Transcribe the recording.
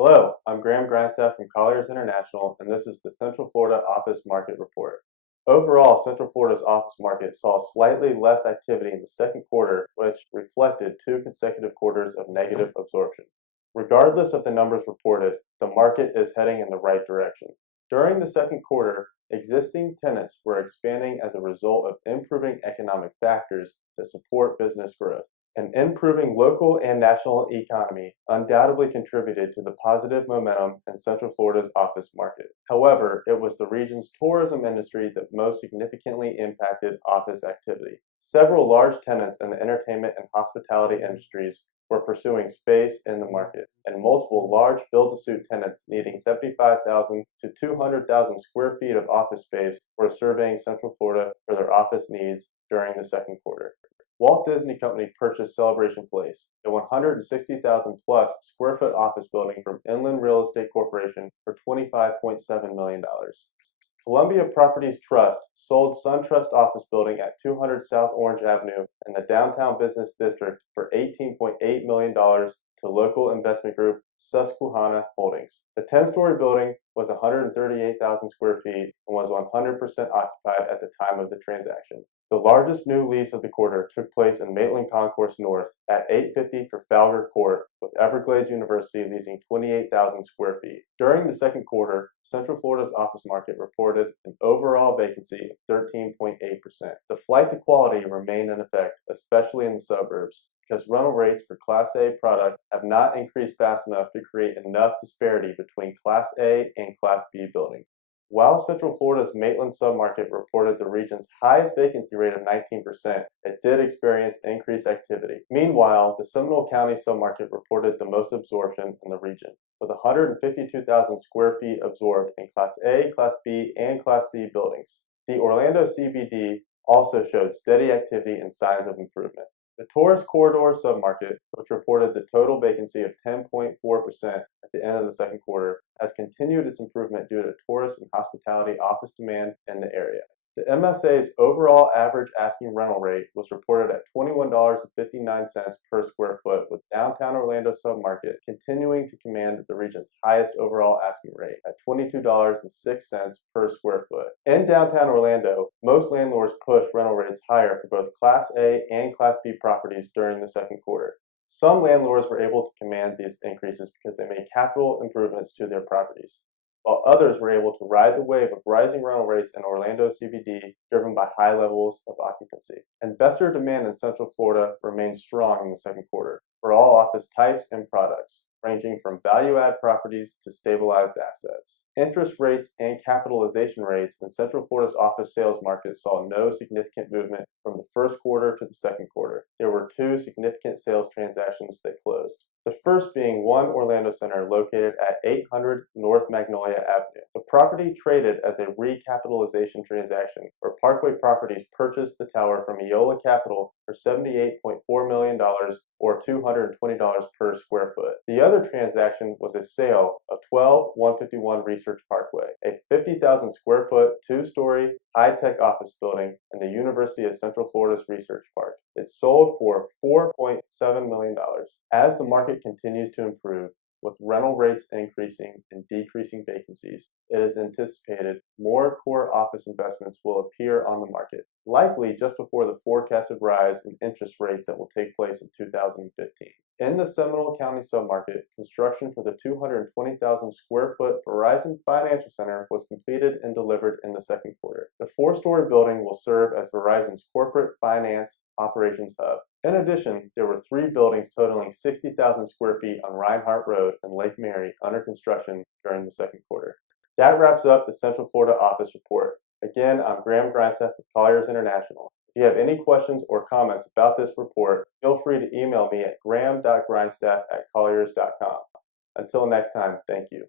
Hello, I'm Grindstaff from Colliers International, and this is the Central Florida Office Market Report. Overall, Central Florida's office market saw slightly less activity in the second quarter, which reflected 2 consecutive quarters of negative absorption. Regardless of the numbers reported, the market is heading in the right direction. During the second quarter, existing tenants were expanding as a result of improving economic factors that support business growth. An improving local and national economy undoubtedly contributed to the positive momentum in Central Florida's office market. However, it was the region's tourism industry that most significantly impacted office activity. Several large tenants in the entertainment and hospitality industries were pursuing space in the market, and multiple large build-to-suit tenants needing 75,000 to 200,000 square feet of office space were surveying Central Florida for their office needs during the second quarter. Walt Disney Company purchased Celebration Place, a 160,000 plus square foot office building from Inland Real Estate Corporation for $25.7 million. Columbia Properties Trust sold SunTrust Office Building at 200 South Orange Avenue in the downtown business district for $18.8 million to local investment group Susquehanna Holdings. The 10-story building was 138,000 square feet and was 100% occupied at the time of the transaction. The largest new lease of the quarter took place in Maitland Concourse North at 850 Trafalgar Court, with Everglades University leasing 28,000 square feet. During the second quarter, Central Florida's office market reported an overall vacancy of 13.8%. The flight to quality remained in effect, especially in the suburbs, because rental rates for Class A product have not increased fast enough to create enough disparity between Class A and Class B buildings. While Central Florida's Maitland submarket reported the region's highest vacancy rate of 19%, it did experience increased activity. Meanwhile, the Seminole County submarket reported the most absorption in the region, with 152,000 square feet absorbed in Class A, Class B, and Class C buildings. The Orlando CBD also showed steady activity and signs of improvement. The Tourist Corridor submarket, which reported the total vacancy of 10.4% at the end of the second quarter, has continued its improvement due to tourist and hospitality office demand in the area. The MSA's overall average asking rental rate was reported at $21.59 per square foot, with downtown Orlando submarket continuing to command the region's highest overall asking rate at $22.06 per square foot. In downtown Orlando, most landlords pushed rental rates higher for both Class A and Class B properties during the second quarter. Some landlords were able to command these increases because they made capital improvements to their properties, while others were able to ride the wave of rising rental rates in Orlando CBD driven by high levels of occupancy. Investor demand in Central Florida remained strong in the second quarter for all office types and products, ranging from value-add properties to stabilized assets. Interest rates and capitalization rates in Central Florida's office sales market saw no significant movement from the first quarter to the second quarter. There were 2 significant sales transactions that closed. The first being One Orlando Center located at 800 North Magnolia Avenue. The property traded as a recapitalization transaction where Parkway Properties purchased the tower from Eola Capital for $78.4 million or $220 per square foot. The other transaction was a sale of 12151 Research Parkway, a 50,000 square foot, 2-story, high-tech office building in the University of Central Florida's Research Park. It sold for $4.7 million. As the market continues to improve, with rental rates increasing and decreasing vacancies, it is anticipated more core office investments will appear on the market, likely just before the forecasted rise in interest rates that will take place in 2015. In the Seminole County submarket, construction for the 220,000 square foot Verizon Financial Center was completed and delivered in the second quarter. The 4-story building will serve as Verizon's corporate finance operations hub. In addition, there were 3 buildings totaling 60,000 square feet on Reinhardt Road in Lake Mary under construction during the second quarter. That wraps up the Central Florida Office Report. Again, I'm Grindstaff with Colliers International. If you have any questions or comments about this report, feel free to email me at gram.grindstaff@colliers.com. Until next time, thank you.